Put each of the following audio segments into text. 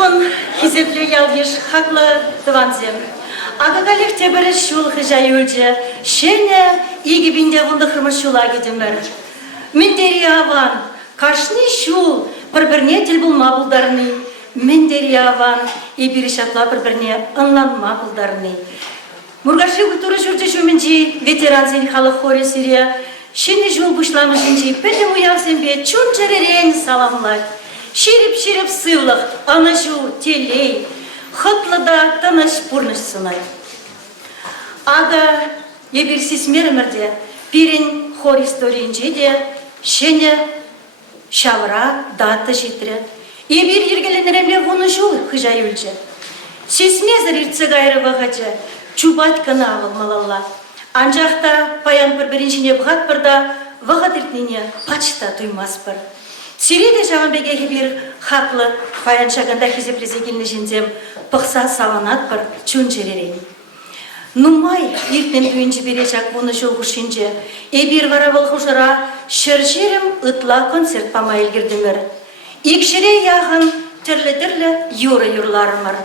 Вон хизепле ялгиш хаклы тыванзем. Агагалек тебері шул хыжай өлже. Шене иги бинде вунды хырмы шула гедемір. Мендери аван, кашни шул, бір-бірне діл булма булдарны. Мендери аван, ебірі шатла бір-бірне ынланма булдарны. Мургашы күтуры жүрді жүмінжі, ветеран зен халық хоры сирия. Шене жол бұшламышынжі, пілі уявсен бе, чун жеререн саламлай. Ширіп-ширіп сывлық, анажу, телей, хытлыда тыныш пурныш сынай. Ага, ебірсіз мерімірде, пирин хор историйінже де, шене шавра даты жетірі. Ебір ергеленерімле вуны жол хыжай өлже. Сесмезір иртсі ғайры бағачы, чубат кына авыл малалла. Анжақта паян бір-біріншіне бұғат бірда, вағат иртнене пачта туймас бір. Сиреде жағанбеге бір хақлы паян шағында хезеплезе келіне жендем, пықса саланат бір чун жеререн. Нумай иртнен түйінжі бере жақ бұны жол ғушинже, ебір вара болғышыра шыр жерім ұтла концерт пама елгірдімір. Икшіре яғын түрлі-түрлі юры-юрларымыр.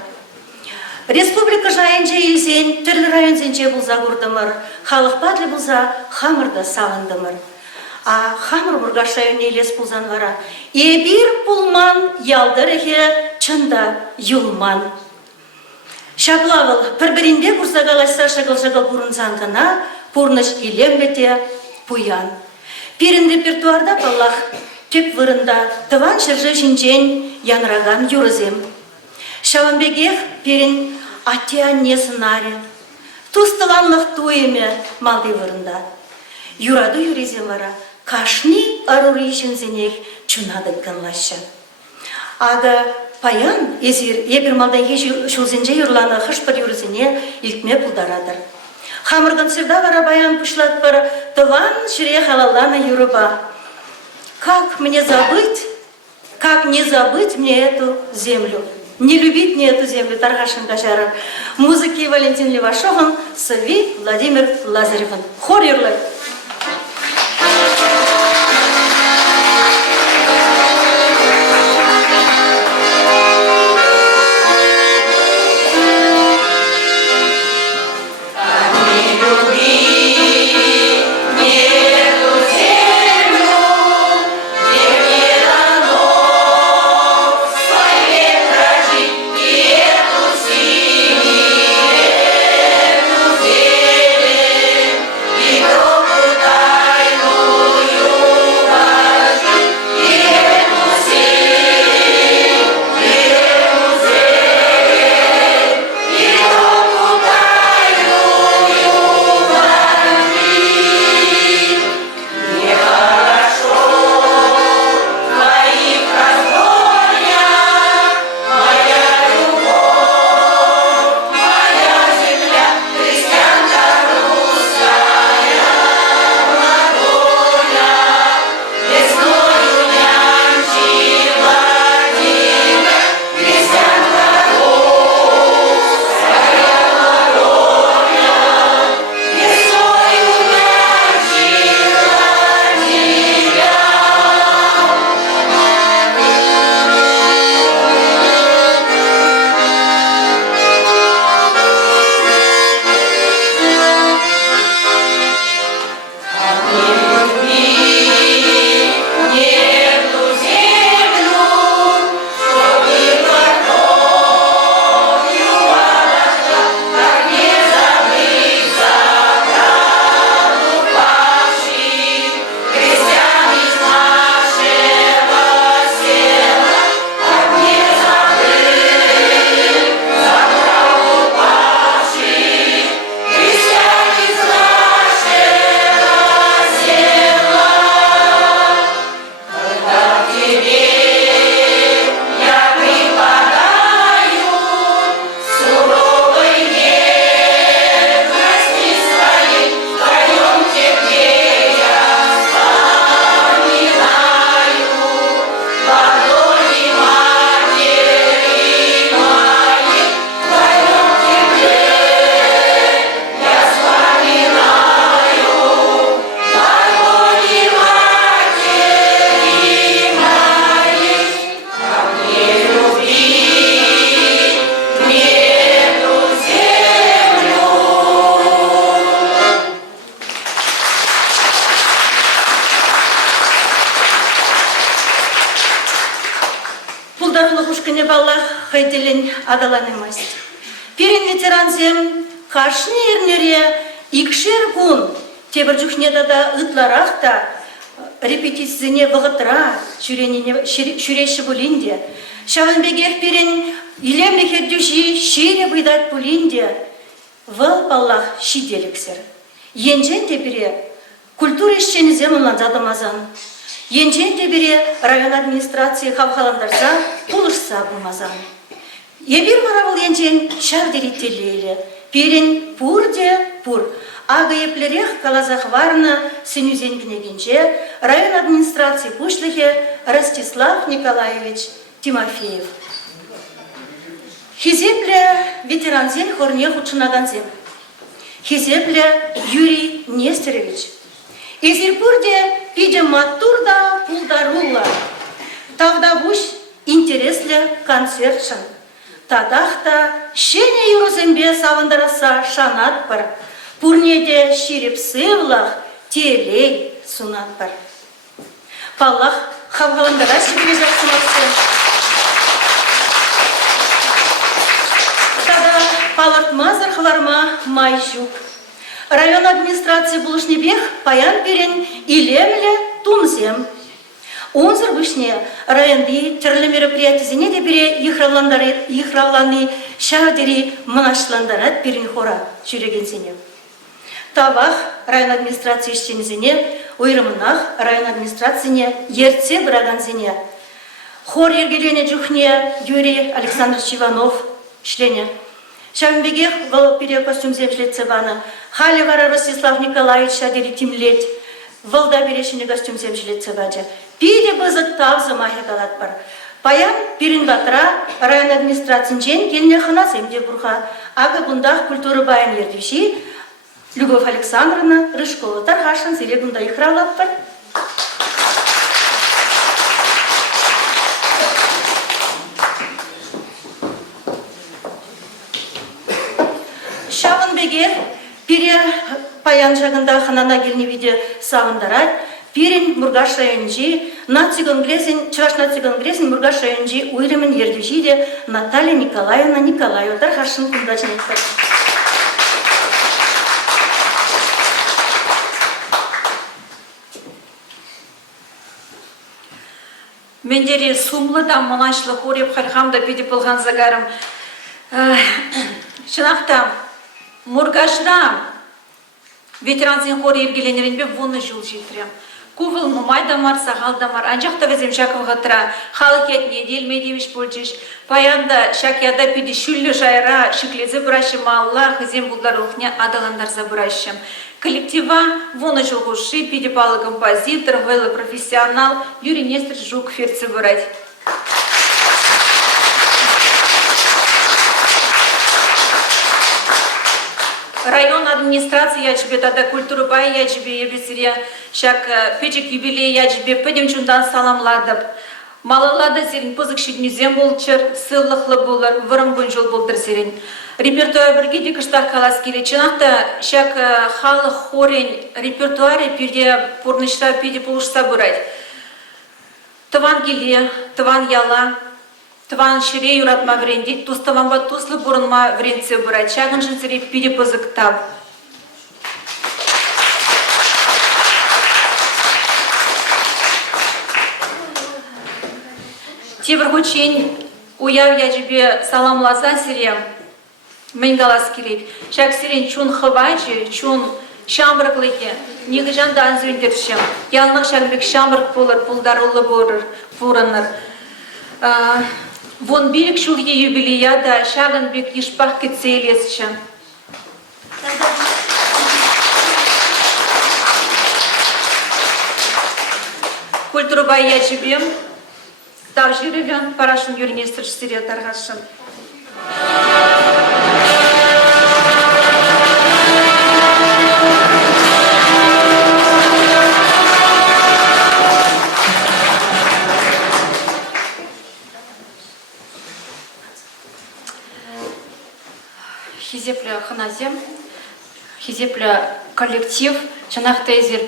Республика жайынже елзен, түрлі районзенже бұлза көрдімір, халық падлы бұлза хамырда сағындымыр. Хамыр бұрғаш районы елес бұлзан вара. Ебір бұлман ялдырығы чында юлман. Шаблавыл, бір-бірінде бұрзагалайса шағыл-шағыл бұрынзан ғына, бұрныш елембете бұян. Перін репертуарда балақ, тек вырында, тыван шыржы жинжен янраған юрызем. Шаванбегех перін атия не сынаре. Тустыванлық туеме малды вырында. Юраду юрезем вара, кашни аруры ішінзенех чунады кынлашы. Ага паян ебір малдан шулзенже юрланы хышпыр юрызене илтме пулдарадыр. Хамыргын сырда вара баян пышлат бір тыван шыре халалана юрыба. Как мне не забыть мне эту землю? Не любить мне эту землю, Таргашин Гажаров. Музыки Валентин Левашовын, Сави Владимир Лазаревын. Хор юрлай. Oh пулдарлы ушкыне баллах хайделен адаланымасть. Пирин ветеранзем каршны ернере икшер гун тебір жүхнеда да ытларахта репетицияне вғытра шүреші бұлінде. Шавынбегер пирин илемлі хердюші шере бұйдат бұлінде. Выл баллах шиделіксір. Енжен де біре культура ешченізем ұнланзадымазан. Енжен де біре район администрации хавхаландарза пулышса бұлмазан. Ебір барабыл енжен шардереттелейлі. Пирин пурде пур. Ага еплерех калазах варна синюзен княгинче район администрации пушлихе Ростислав Николаевич Тимофеев. Хизепле ветеранзен хорне хучынаганзем. Хизепле Юрий Нестерович. Изирпурде пиде матурда пулдарула. Тавда буш интересле концертшан. Тадахта шене юрозембе савандараса шанат бар. Пурнеде ширеп сывлах телей сунат бар. Паллах хавгаландара шибрезак сунатсы. Тада палартмазар хварма майшук. Район администрации булышнебех паян берен илемле тунзем. Онзыр вышне районды тірлі мероприятизіне де бере ихравланы шаудери мұнашландарат берін хора жүрегенсене. Тавах район администрации іштенізіне, ойрымынақ район администрацияне ерце бұраганзене. Хор ергелене жүхне Юрий Александрович Иванов ішлене. Шавынбегех выл пере костюмзем шлетсе баны. Халевара Ростислав Николаевич шадери тимлет. Вылда берешіне костюмзем шлетсе баджа. Пиде бызык тавзы махе калат бар. Паян пирин батра район администрациян жен келіне хана земде бұрға. Ага бұндақ культуры баян ердуші Любовь Александровна Рыжкова тархашын зеле бұнда ихралап бар. Шавынбегер пире паян жағында ханана келіне виде сағындарад. Пирин Мургаш районжи, Чуваш наци конгрессин Мургаш районжи уйремен ердюжиде Наталья Николаевна Николаева тархашын кундачын еттір. Мендери сумлы да мұнашлы хореп хархамда педе пылған загарым. Шынақта Мургашра ветеранзин хор ергеленерін бе вуны жыл жетірем. Кувыл мумай дамар, сағал дамар, анжақта везем шаков ғатыра, халық етіне делмедевіш болчыш, паянда шакияда педе шүлі жайра, шыклезі бұрашым Алла, хызем бұлдар ұлқне адаландарза бұрашым. Коллектива вуны жылғышы, педе балы композитор, вэлы профессионал, Юрий Нестер жук ферцы бұрать. Район администрации я тебе тогда культуру бай я тебе ебесире шак печек юбилей я тебе пойдем чундан саламладып. Малалада зерин позык шиднюзем болчыр, сыллыхлы болар, вырым жол болдыр зерин. Репертуар бірге де кыштақ калас келе. Чынақта шак халық хорен репертуаре пирде порнышта пирде полушса бұрайды. Тыван келе, тыван яла. Тван шире юратма вренди, туставамба туслы бурынма вренце бұрай, чағын жынсыре пире пызықтап. Тебір көчен уяв яжібе саламласа сире, мәнгалас керек. Шак сирен чун хывайчы, чун шамбырықлыке, негі жанды анзуіндершім. Ялнық шағынбек шамбырық болыр, пулдарулы бұрыныр. Вон билік шулге юбилеяда шағын бек ешпақ кетсе елесші. Культуру бай яжібем, тав жүрілен парашын юрнестір шсире тарғашын. Хизепля ханазем, хизепля коллектив, чанах тезер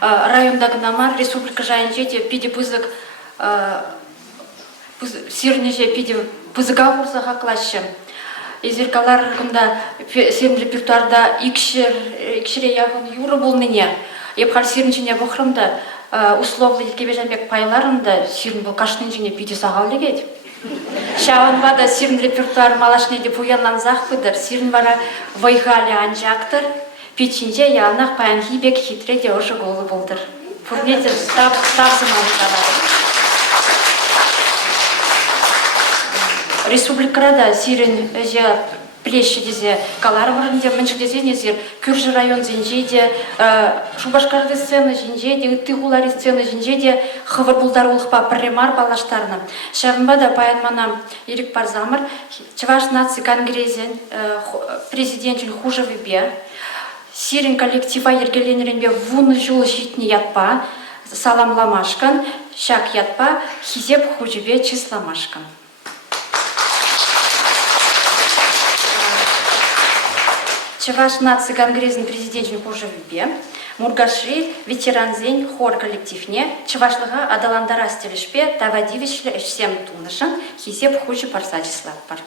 райондагы намар, республика жайын жете, пиде пызык сирнеже пиде пызыга урсаха клаще. Изеркалар кында сирн репертуарда икшере яғын юры болныне. Епхар сирнчине бұқырымда условлы елкебежанбек пайларында сирн бұл кашнын жіне пиде сағал легет. Шауынбада сирн репертуар малашне деп уянлан зақпыдыр. Сирн бара вайғали анжақтыр. Пичинже ялнақ паянхибек хитре де ұшы голы болдыр. Пурнетер ставсым алысталады. Республикада сирен же плещи дезе каларварынде міншілдезе незер Күржі район зенжеде, Шубашкарды сцена зенжеде, Тығулари сцена зенжеде хывыр бұлдар олықпа пірремар балаштарына. Шағынбада паянмана Ерік Парзамыр, Чываш нации конгрезен президентін хужевы бе, сирен коллектива ергеленерінбе вуны жол житні ятпа, саламламашкан, шак ятпа, хизеп хужеве числамашкан. Чываш нации конгресін президентін хужеве, Мургаши ветеранзен хор коллективне, Чывашлыға адаландара стелешпе, Тавадивишлі ішсем тунышын, хизеп хужи парсачислап бар.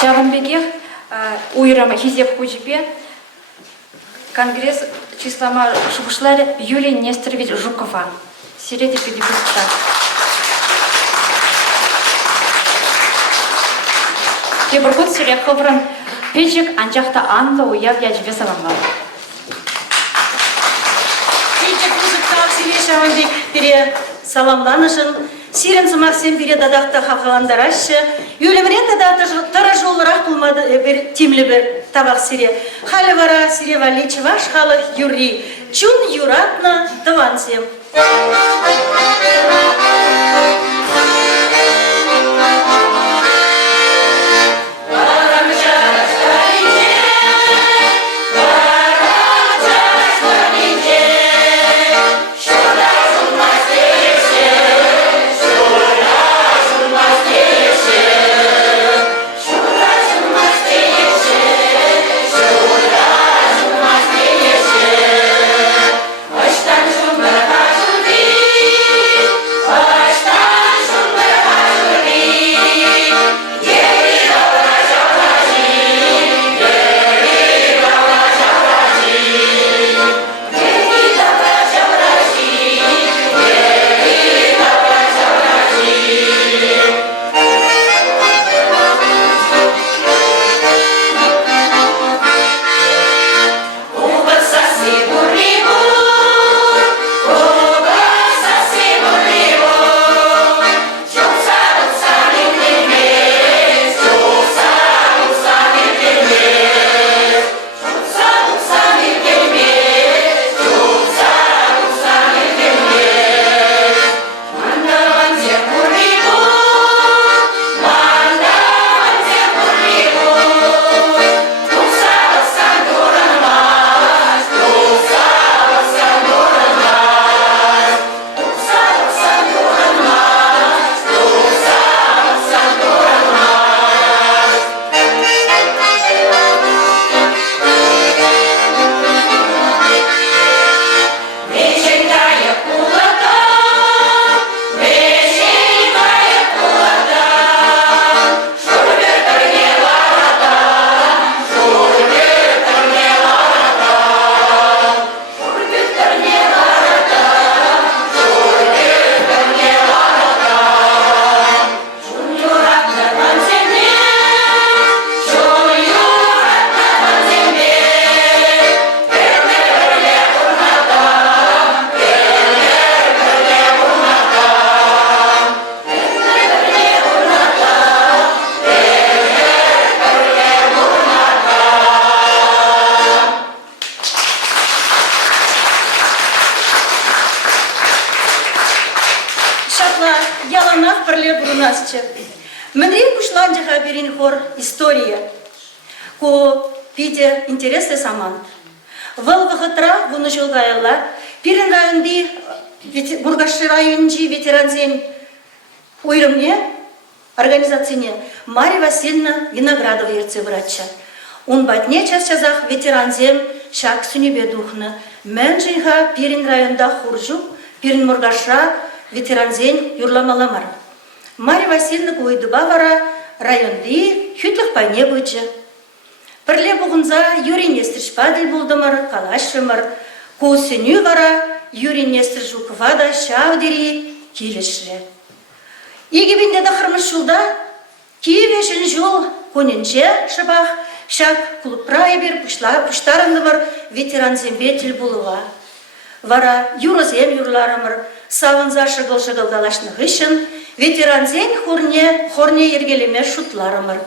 Шағынбегех уйрама хизеп хужипе конгресс числама шубышлары Юлия Несторович Жукова. Сирети педикулта. Кебіргут сире хыврын печек анчақта анлы уяв яжбе саламлар. Печек музыктақ сире Шағынбек бере саламланышын, сирен сымақсен бере дадақта хақыландарашы, өлімірен дадақта тара жолырақ қылмады темлі бір табақ сире. Халі вара сире вали Чываш халық юри, чун юратна тывансем. яланах парле бурунасче. Менрин кушланджиха берин хор история. Ко пите интересы саман. Вал вахатра буну жылгайла. Пирин районди Бургаши районжи ветеранзен уйрымне организацияне Марья Васильевна Виноградова ерце врача. Он батне час-часах ветеранзем шак сунебе духна. Мәнжиға Пирин районда хуржу, Пирин Мургаша ветеранзен юрламаламар. Марья Васильевна Гуйдыба вара районды хүтлік пайне бұйчы. Пірле бұғынза Юрий Нестришпадель болдымыр, калашымыр. Кусеню вара Юрий Нестрижукова да шаудери келішірі. Егебінде да қырмыш жылда киевешін жол коненже шыбақ шак клубрай бер пұштарындымыр ветеран зембетел болуға. Вара юрозем юрларымыр, савынза шығыл-шығылдалашны ғышын, ветеран зен хорне ергелеме шутларымыр.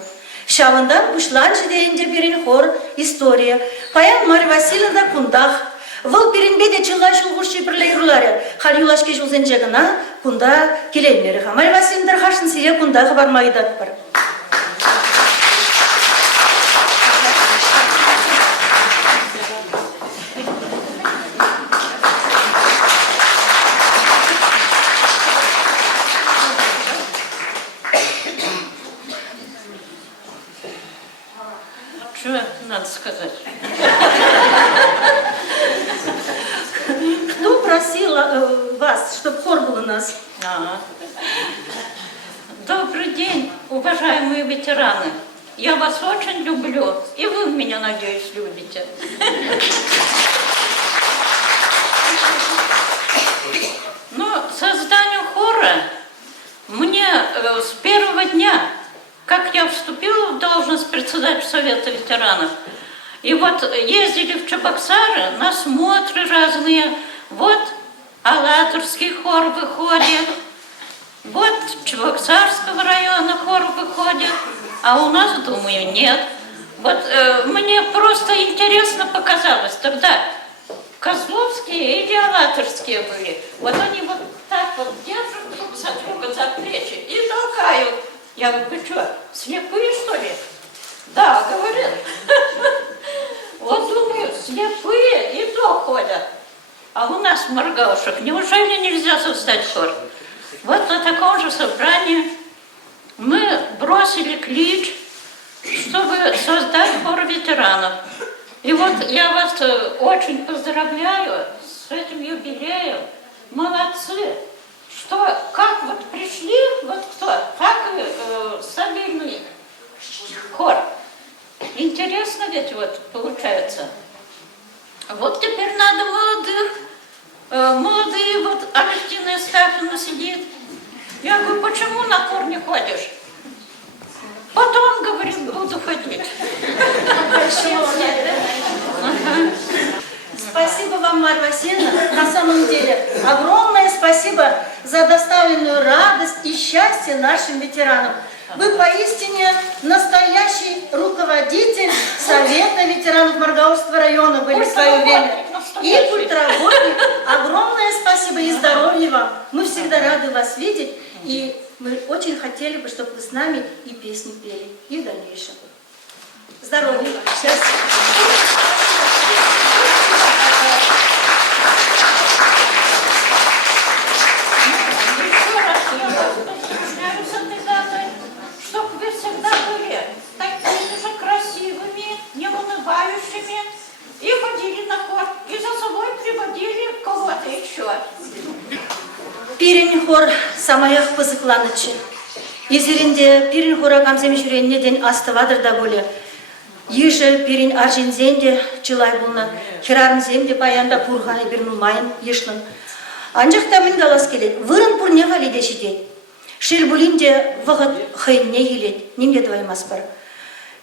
Шавындан пұшлан жидейінде берін хор история. Паян Марья Васильевна кундах. Выл перенбеде жылға жылғыршы бірлі юрлары. Хал юлашке жылзен жегіна кунда келеймері. Марья Васильевна қашын сие кундағы бармайдат бір. Что надо сказать? Кто просил вас, чтобы хор был у нас? Добрый день, уважаемые ветераны. Я вас очень люблю, и вы меня, надеюсь, любите. Но созданию хора мне с первого дня, как я вступила в должность председателя Совета ветеранов, и вот ездили в Чебоксары на смотры разные, вот Алатырский хор выходит, вот Чебоксарского района хор выходит, а у нас, думаю, нет. Вот мне просто интересно показалось тогда, Козловские или Алатырские были, вот они вот так вот держат друг за друга за плечи и толкают. Я говорю, вы что, слепые, что ли? Да, говорят. Вот думаю, слепые и то ходят. А у нас в Маргаушах неужели нельзя создать хор? Вот на таком же собрании мы бросили клич, чтобы создать хор ветеранов. И вот я вас очень поздравляю с этим юбилеем. Молодцы! Что, как вот пришли, вот кто, так и стабильный хор. Интересно ведь вот получается. Вот теперь надо молодые, вот Алевтина Стахина сидит. Я говорю, почему на хор не ходишь? Потом, говорит, буду ходить. Спасибо вам, Марья Васильевна. На самом деле, огромное спасибо за доставленную радость и счастье нашим ветеранам. Вы поистине настоящий руководитель Совета ветеранов Маргаушского района были в свое время. И культработник. Огромное спасибо и здоровья вам. Мы всегда рады вас видеть. И мы очень хотели бы, чтобы вы с нами и песни пели. И в дальнейшем. Здоровья, счастья. Чтобы вы всегда были такими же красивыми, неунывающими, и ходили на хор, и за собой приводили кого-то еще. Пирин хор самаях пызыкланычы. Изеринде пирин хора камзем жүренне ден астывадыр да боле. Ежі пирин аржензенде чылай бұлна, херарнзенде баянда пурғаны бір нумайын ешлын. Анжақта мін галас келет, вырын пурне валиде жидет. Шелбулинде вағыт хыйнне елет, немде дваймас бар.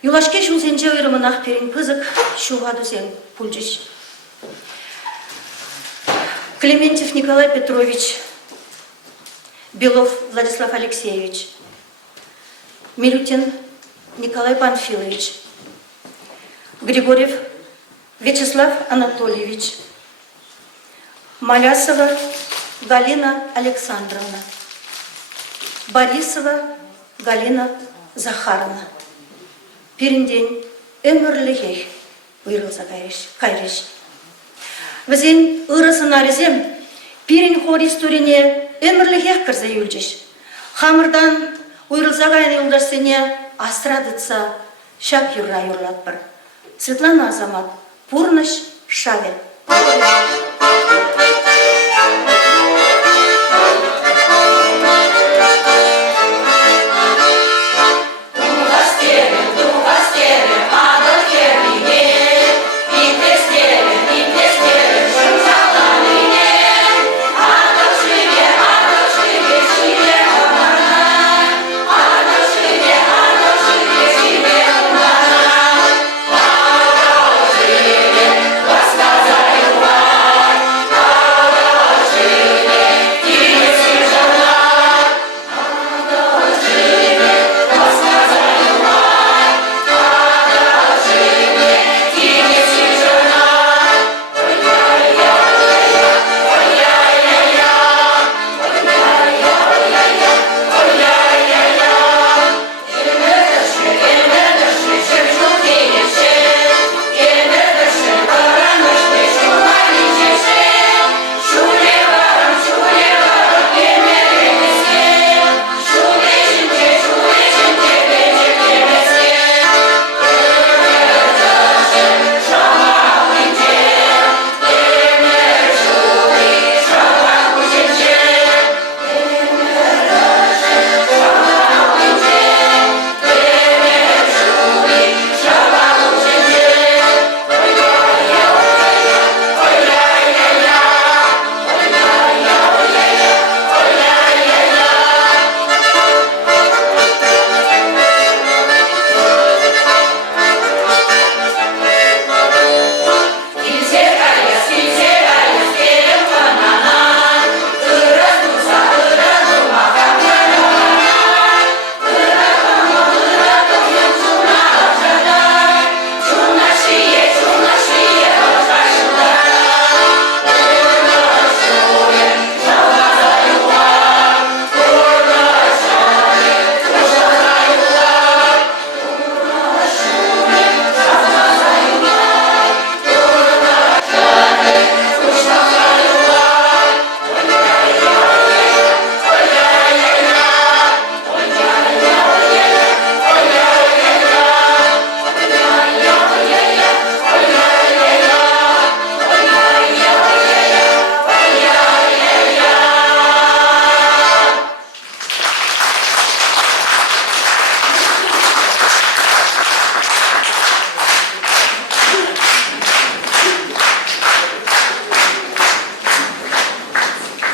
Юлашке жулзенже ойрымынақ пирин пызык, шуға дузен пульжиш. Клементьев Николай Петрович, Белов Владислав Алексеевич, Милютин Николай Панфилович, Григорьев Вячеслав Анатольевич, Малясова Галина Александровна, Борисова Галина Захаровна. Пирінден өмірлігей бұйрылса қайреш. Візен ұрысын арызем пирин хор историне өмірлігей кірзі үлжеш. Хамырдан ұйрылса қайны ұлдасыне астрадыца шап юрра юрлат бір. Светлана Азамат, Пурныш, Шавер.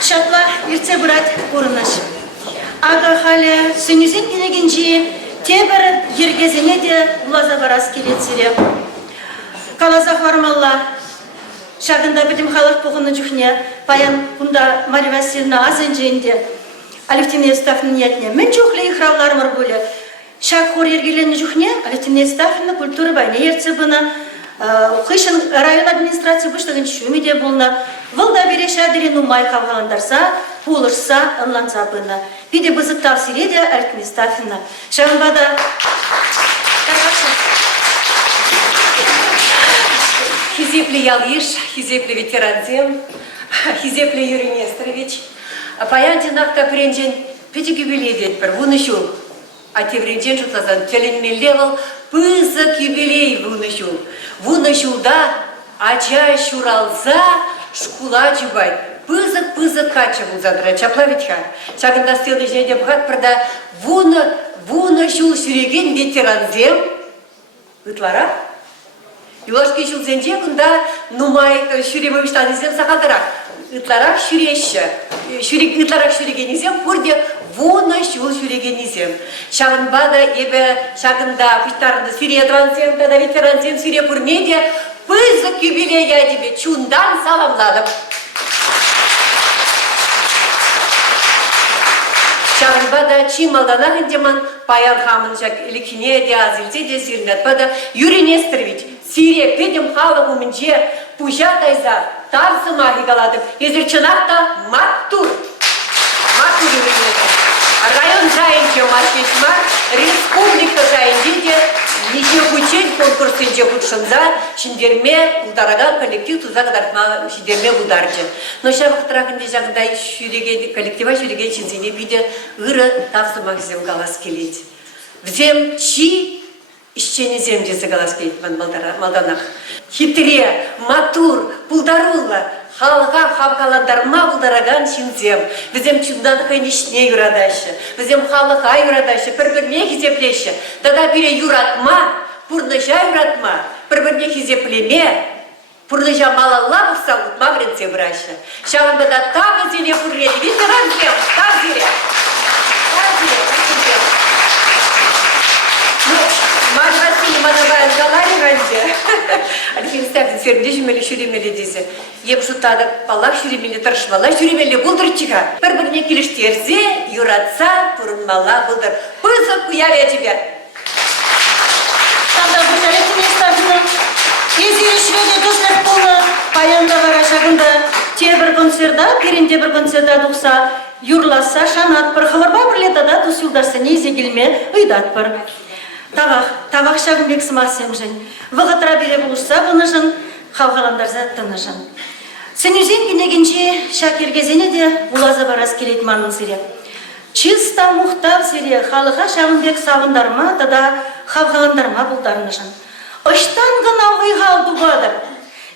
Şatla irtse bırat korunaş. Aga hale sünüzün dinleginci teber yergezine de ulaza varas keletsire. Kalazak varmalla. Şagında bizim halk boğunu cühne, bayan bunda Marия Васильевна az önceğinde Alevtine Estaf'ın niyetine. Men çoğla ihravlarım var böyle. Şag hor yergelerine cühne, Alevtine Estaf'ın kulturu bayna yertse bana Хышын район администрация быштыгын шумиде болна. Вылда бере шадыре нумай кавгаландарса, пулышса, ынланса бына. Биде бызык тавсиреде Альтмин Стафина. Шагынбада... Хизепли Ялиш, Хизепли ветеранзем, Хизепли Юрий Нестрович. Паянте накта пренжен пяти юбилей дед бір, вон еще. А те вренжен шутазан теленмен левел, пызык юбилей вон еще. Вон еще да, ача шуралза, шкула чубай. Пызык кача был задра, чаплавитха. Чагында стелды жеде бхат прада, вон еще сюреген ветеранзем. Ытлара? Юлашки шулзенже кунда нумай шюревымштанызем сахатарак. Ытларак шюреща. Ытларак шюрегенизем пурде вона шул шюрегенизем. Шагынбада ебе шагында пыштарында сюредранзем, тада ветеранзем сюре пурмеде пызык юбилей я тебе чундан саламладым. Шагынбада чималданах индеман паян хамынчак иликине де азилте де сирнатпада Юрий Нестрович Сирия педем халыгу минже пужа тайза тарсы махигаладым. Езерчанакта маттур. Маттур юринеті. Район жайынче маркетмар, республика жайынче неше кучен конкурсенче кучшынза, шиндерме удараган коллектив туза кадарма шиндерме ударчы. Но шабықтырағынде жағдай коллектива шүреген шинзене биде ыры тавсы махизем галас келет. Взем чи ищени земдесі галаскейт малданақ. Хитре, матур, пулдарула, халға хабқаландарма пулдараган шинзем. Бізем чундан хайнишне юрадайшы, бізем халыға юрадайшы, бір-бірне хизеплеші. Тада бире юратма, пурныжа юратма, бір-бірне хизеплеме, пурныжа малалла бұқса ұтма бірінсе бұрайшы. Шағынбада тағы зеле пұрледі, ветеранзем, тағы зеле. Марвасыны манабай жалай ранже. Альфинстардың серінде жүмелі шүремелі десе. Еп жұтады балақ шүремелі тұрышмала шүремелі бұлдыр чыға. Бір-біріне келіштерзе, юратса, тұрынмала бұлдыр. Бұзып ұяр әжібер. Тогда бұтаретін естажыны езері шведе дұслық болы паянда бара шағында те бір концерда, перенде бір концерда дұқса, юрласа, шанат бір хаварба бір летада дұс юлдарса незе келме, ұйдат бір. Тавақ шағын бек сымасем жын. Вғытыра бере болышса бұны жын, қавғаландар заттыны жын. Сенюзен кенегенше шакергезене де бұлазы барас келет манын сире. Чиста мұқтар сире халыға шағын бек сағындарма, тада қавғаландарма бұлдарыны жын. Ыштан ғына ұйға алды бадыр.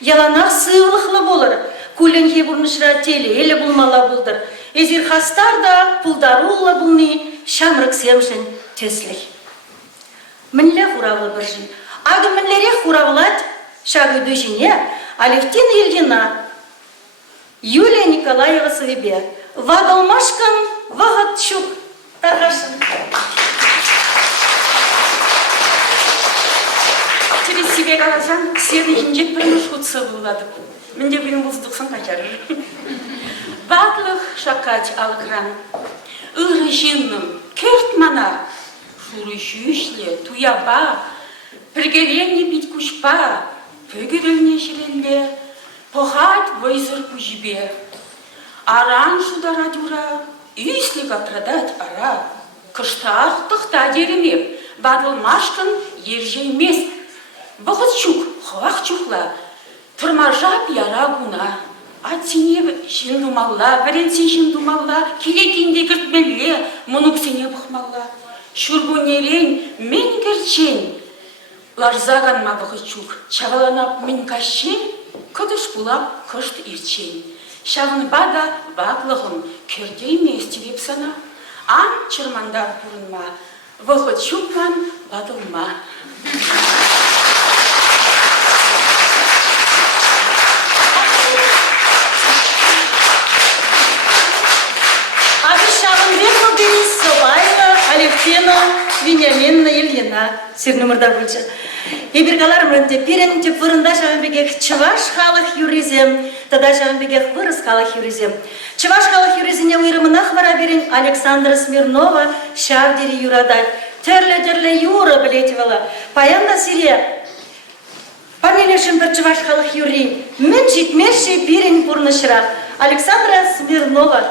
Яланақ сыйлықлы болыр. Көлінге бұрнышыра теле елі бұлмала бұлдыр. Ezir хастар да пулдарула бұлны шамрық семшін теслих. Мінле хуравлы бір жын. Ағы мінлере хуравлать шағы дүйшіне Алевтина Ильина, Юлия Николаева Савебе, Вадалмашкан Вагатчук. Тарашын. Через себе қаласан, сені жінжет бірін шутсы болады. Менде білім бұздықсын қачар. Батлық шақач алғыран. Үрі жинным, керт мана. Шуры жүйшле, туяба. Піргеленне бит күшпа. Пөгірілне жиренле. Похат войзыр күжібе. Аран шудара дюра. Үйсліға продать ара. Кыштақ тұқта деремеп. Бадылмашқын ержеймес. Бұғыз чук, хуақ чукла. Тұрмажап яра гуна. Атсене жындумалла, варенсе жындумалла, келекенде кіртмелле, мұнуксене бұқмалла. Шургунерен мен керчен. Ларзаган ма бұғы чук, чаваланап мен кашен, кыдыш бұлап кышт ирчен. Шағын бада бақлығым, көрдей местебеп сана. Ан чырмандар бұрынма, бұғы чукман бадылма. Алевтина, Вениаминна, Ильина, сирнумырда бүлчі. Ебіргалар мұрынте перенте бұрында жағынбегек чываш халық юризем, тада жағынбегек вырыс халық юризем. Чываш халық юризене ұйрымынақ бара берін Александра Смирнова шавдері юрадай. Терлі юра білетівала. Паянда сире. Памелешін бір чываш халық юри. Мен жетмеші берін бұрнышырақ. Александра Смирнова.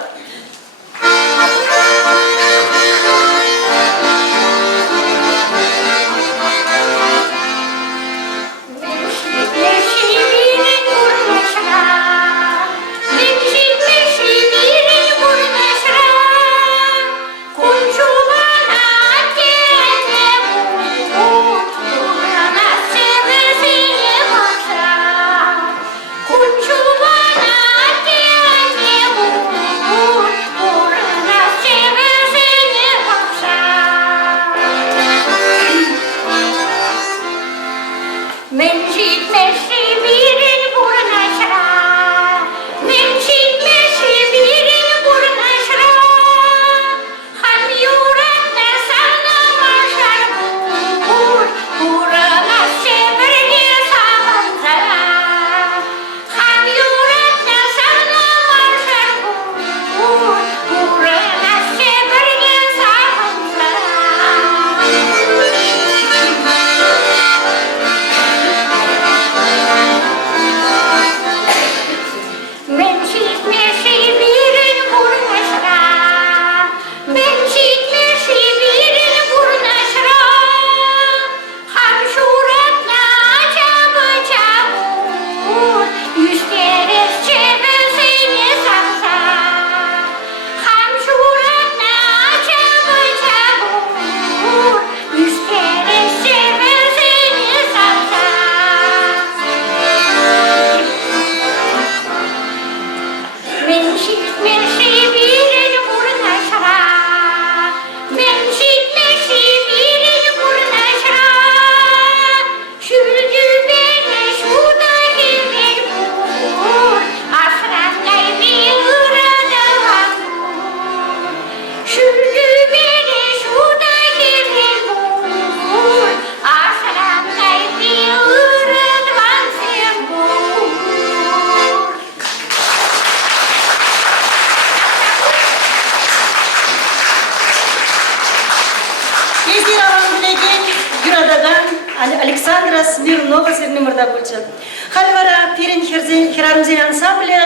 Хальвара пирин херанзен ансамбле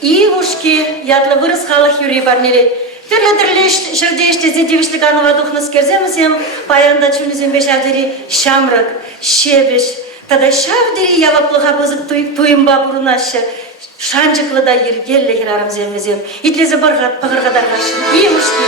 Ивушки ятлы вырыс халық юрий барнелет. Түрлі жерде іштезе девішлік анова дұхныз керземізем, паянда чүнізен бешавдері шамрық, шебеш, тада шавдері яваплыға бұзық туйымба бұрынашы, шанжықлы да ергелі херарымземізем. Итлезе пағырғадарғашын. Ивушки.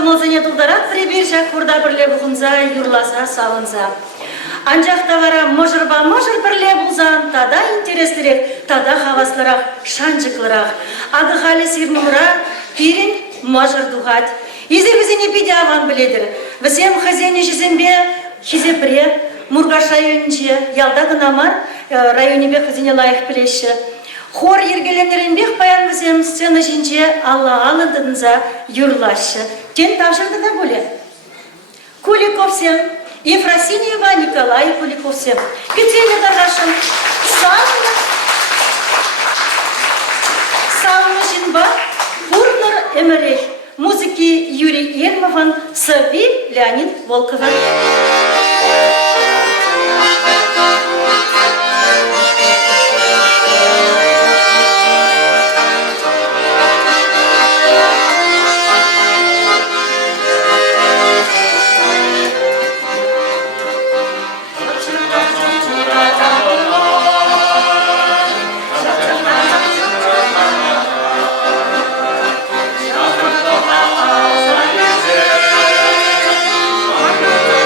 Мылзыне тулдарат прибир шакурда бірле бұғынза, юрласа, салынза. Анжақта бара мұжыр бірле бұлзан, тада интереслірек, тада хаваслырақ, шанжықлырақ. Ады халі сирмымыра, пирин мұжыр дұғат. Езір-бізіне пиде аван біледір. Візем хазяне жезембе, хизепре, Мургаш районынче, ялда гынамар, районебе хазяне лайық білеші. Хор ергеленерінбек баян бізем сцена жинче Алла алындынза юрлашы. Тен тавжырды да бөле. Куликовсем, Ефросиньева Николай Куликовсем. Кетелі дарғашын сауны жинба Пурнер Эмерей. Музыки Юрий Ермован, Сави Леонид Волкова.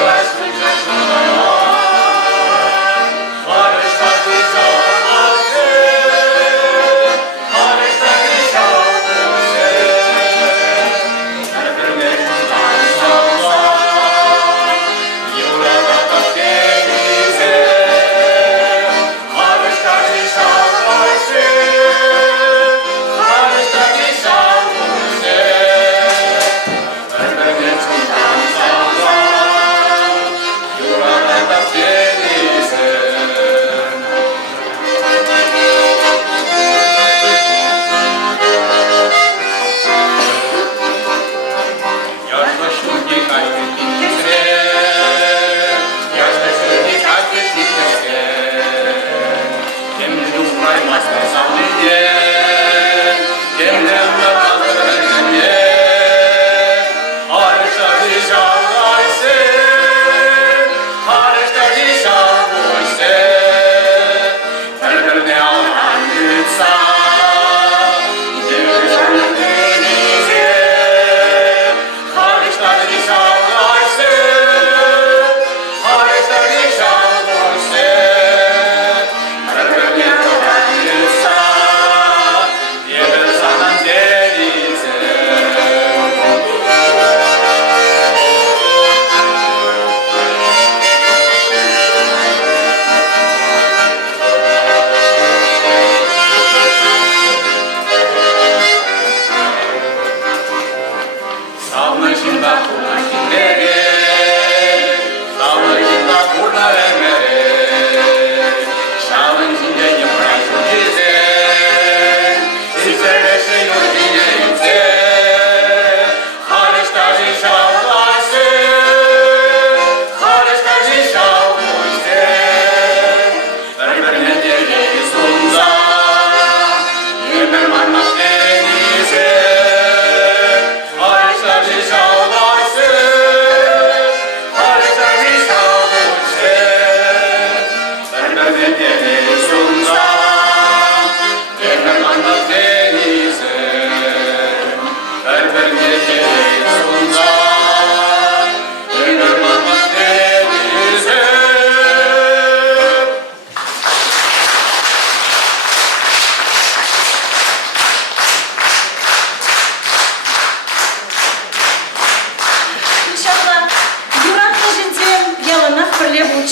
Let's go.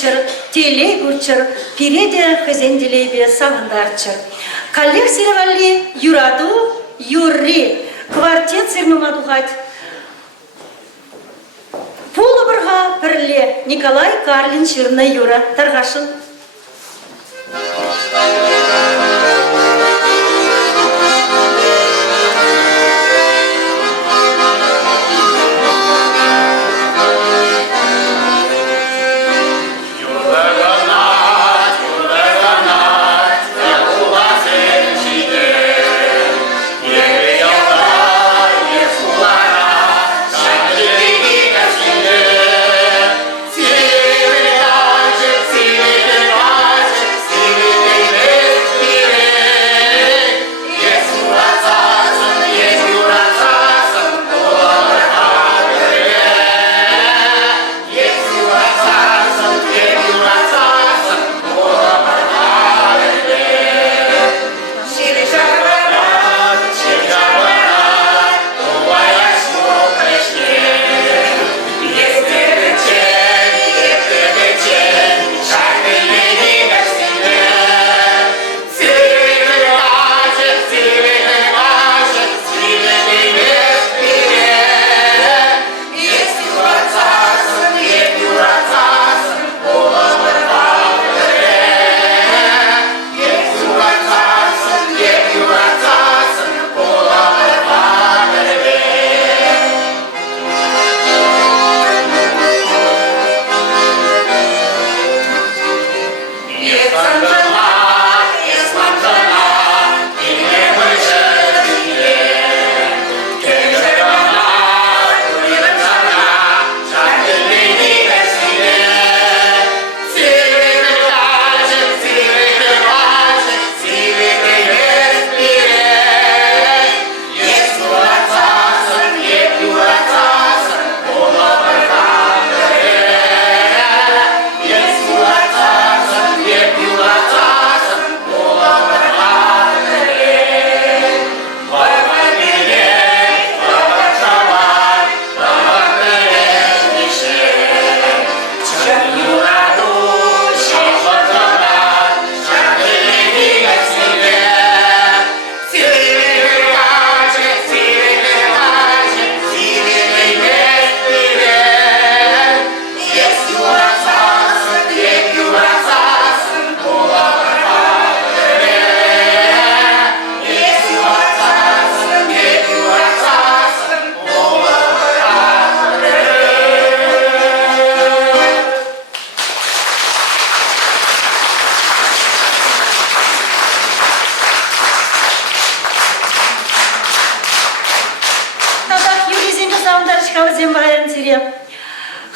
бурчыр, телей бурчыр, пиреде хызенделейбе савындарчыр. Коллег сирвали юраду, юрри, квартет сирнумадухать. Пулыбырға пірле Николай Карлин шырны юра тарғашын.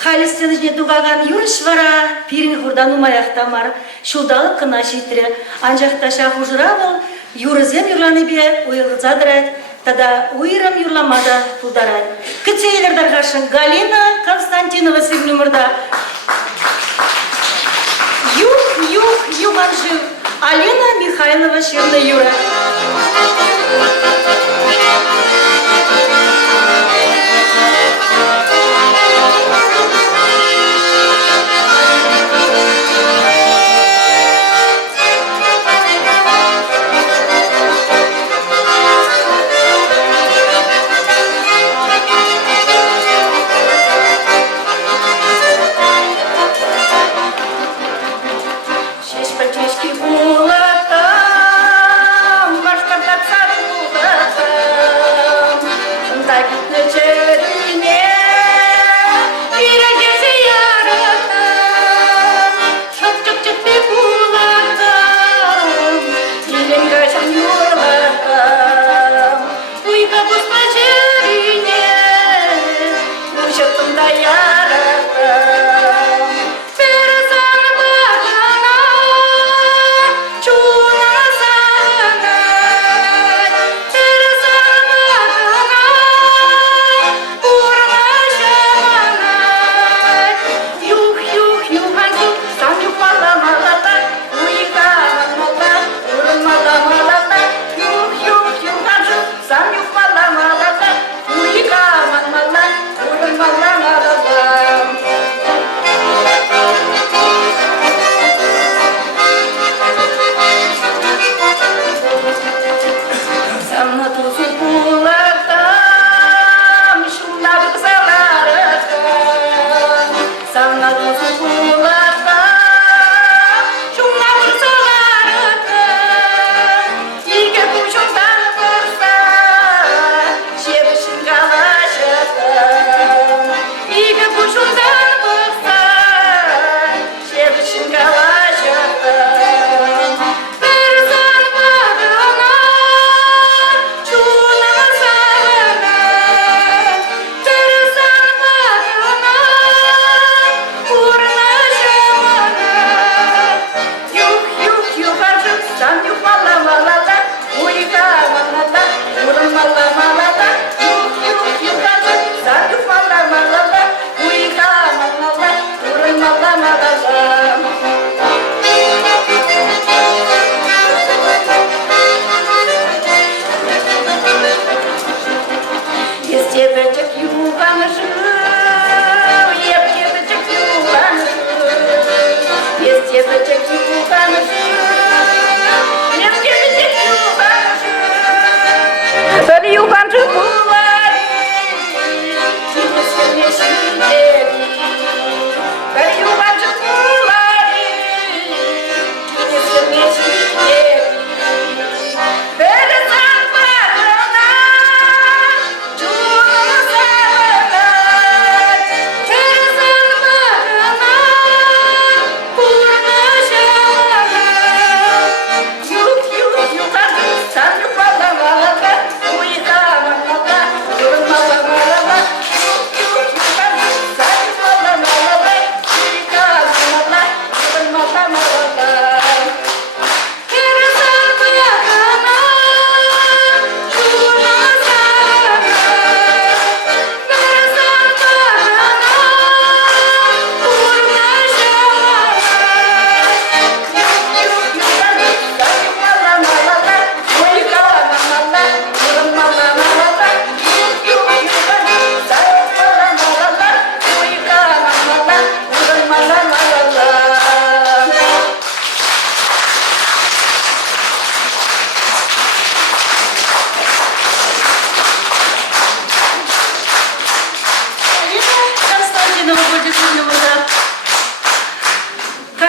Халистен дугаган юриш вара, пирин хурдан умаяқтамар, шулдалы кына шитре, анжақташа хужыравыл, юрызем юрланы бе уйылзадрать, тада уйрам юрламада пулдарать. Кыцейлер даргашын Галина Константинова сигнумырда. Юг жив, Алена Михайлова Ширна Юра.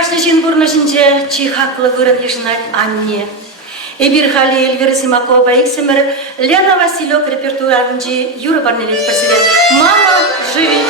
каждый жин бурнышинче чи хаклы вырын ешнать анне. Эбир хали Эльвира Симакова Иксимер, Лена Василек репертуарнчи Юра Барневич по себе. Мама, живи!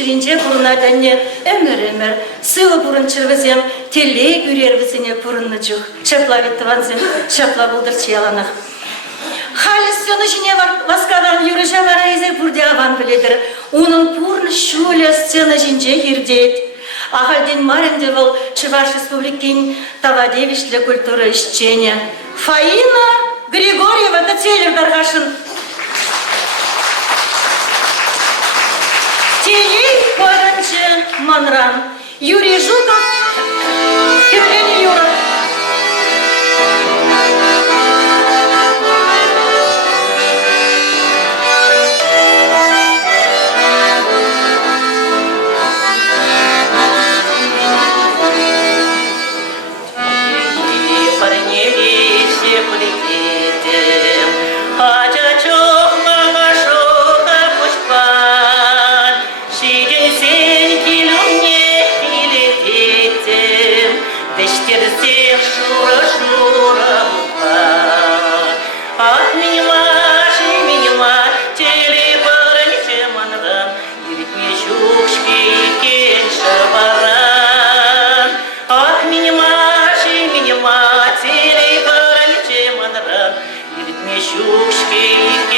Çirince burunlardanne ömür sıvı burun çırvızem telle ürervizine burunlucuk şaplavitvanzen şapla buldur çiyalanaq. Halis sonu jine vaskadan yürüje varayze burdi avan biledir. Onun burnu şule scena jince yerdeyt. Ахальден марендевал Чуваш республикин Тавадевич для культуры исчения. Фаина Григорьева Тацелер Даргашин. Тией Паранче Манран. Юрий Жуков. Евгений Юров. щучки и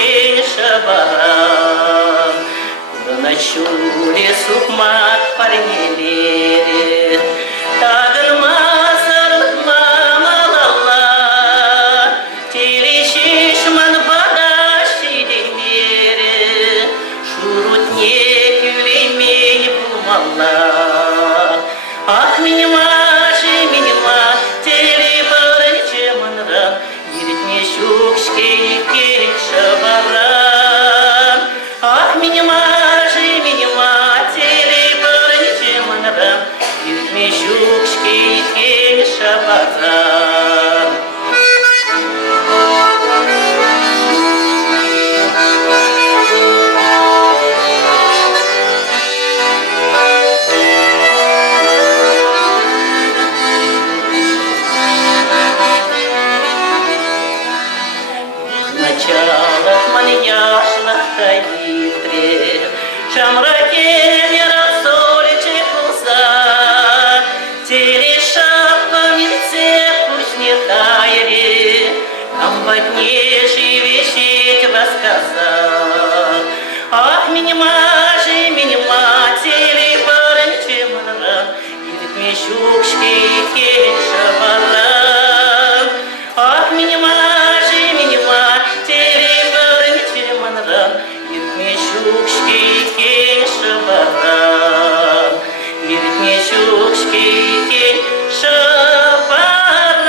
шабаран. На чуле сукмак парнелере, тагырма сарытма малала, телешишман багаши демере, шурутне күлемей пумала. Ах, минима, телебарычеманран, еритне щучки и шабаран. Ах, минима, щучки и шабаран. Начало маньяшна ходитре, шамраке не рассоличи пуза. Телешапка мельце кучне тайре, комбатнейший вещить рассказал. Ах, минима, телебарычеманран, еритме щучки и шабаран. Ах, минима, телебарычеманран, еритме щучки и шабаран. Еритме щучки и шабаран.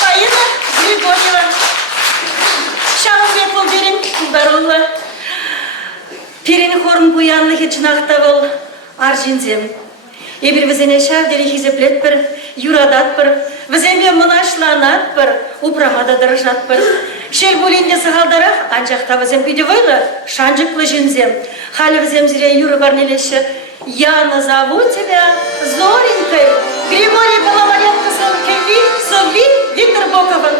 Фаина Григорьева, Шалымбек Болберин Барулла, Перин хорм буянлы хечнахтавыл аржинзем. Ебір візене шавдері хизеплет бір, юрадат бір, візембе мұнашланат бір, упрамада дыржат бір. Шел булинде сығалдарақ, анжақта візем пидевойлы, шанжықлы жинзем. Халі візем зіре юры барнелеші, я назову тебя Зоренькой. Григорий Поломаренко, Сови, Виктор Боковын.